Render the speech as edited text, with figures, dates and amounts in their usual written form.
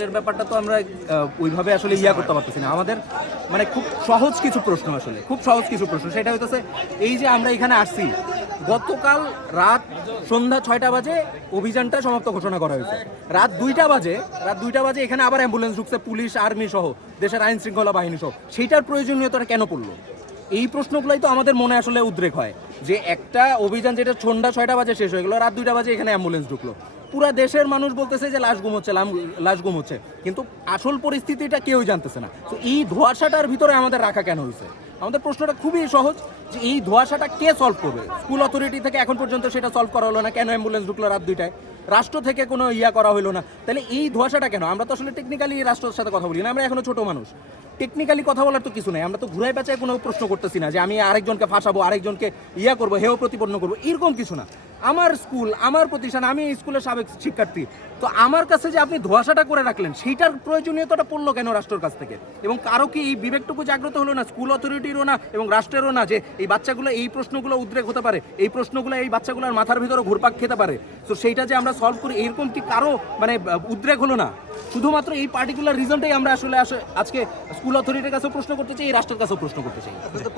টেটের ব্যাপারটা তো আমরা ওইভাবে আসলে করতে পারতেছি না। আমাদের মানে খুব সহজ কিছু প্রশ্ন, আসলে খুব সহজ কিছু প্রশ্ন, সেটা হইতেছে এই যে আমরা এখানে আসছি, গতকাল সন্ধ্যা 6টা বাজে অভিযানটা সমাপ্ত ঘোষণা করা হয়েছে। রাত 2টা বাজে এখানে আবার অ্যাম্বুলেন্স ঢুকছে, পুলিশ, আর্মি সহ, দেশের আইন শৃঙ্খলা বাহিনী সহ। সেইটার প্রয়োজনীয়তাটা কেন পড়লো? এই প্রশ্নগুলোই তো আমাদের মনে আসলে উদ্রেক হয়, যে একটা অভিযান যেটা সন্ধ্যা 6টা বাজে শেষ হয়ে গেলো, রাত 2টা বাজে এখানে অ্যাম্বুলেন্স ঢুকলো, পুরা দেশের মানুষ বলতেছে যে লাশ গুম হচ্ছে, কিন্তু আসল পরিস্থিতিটা কেউই জানতেছে না। তো এই ধোঁয়াশাটার ভিতরে আমাদের রাখা কেন হয়েছে? আমাদের প্রশ্নটা খুবই সহজ, যে এই ধোঁয়াশাটা কে সলভ করবে? স্কুল অথরিটি থেকে এখন পর্যন্ত সেটা সলভ করা হলো না। কেন অ্যাম্বুলেন্স ঢুকলো রাত 2টায়? রাষ্ট্র থেকে কোনো করা হলো না। তাহলে এই ধোঁয়াশাটা কেন? আমরা তো আসলে টেকনিক্যালি রাষ্ট্রের সাথে কথা বলি না, আমরা এখনো ছোট মানুষ, টেকনিক্যালি কথা বলার তো কিছু নেই। আমরা তো ঘুরাই পেঁচায় কোনো প্রশ্ন করতেছি না যে আমি আরেকজনকে ফাঁসাবো, আরেকজনকে করবো, হেয় প্রতিপন্ন করবো, এরকম কিছু না। আমার স্কুল, আমার প্রতিষ্ঠান, আমি এই স্কুলের সাবেক শিক্ষার্থী, তো আমার কাছে যে আপনি ধোঁয়াশাটা করে রাখলেন, সেইটার প্রয়োজনীয়তাটা পড়লো কেন রাষ্ট্রের কাছ থেকে? এবং কারো কি এই বিবেকটুকু জাগ্রত হলো না, স্কুল অথরিটিরও না এবং রাষ্ট্রেরও না, যে এই বাচ্চাগুলো এই প্রশ্নগুলো উদ্রেক হতে পারে, এই প্রশ্নগুলো এই বাচ্চাগুলোর মাথার ভিতরে ঘুরপাক খেতে পারে, তো সেইটা যে আমরা সলভ করি, এরকম কি কারো মানে উদ্রেক হলো না? শুধুমাত্র এই পার্টিকুলার রিজনটাই আমরা আসলে আজকে স্কুল অথরিটির কাছেও প্রশ্ন করতে চাই, এই রাষ্ট্রের কাছেও প্রশ্ন করতে চাই।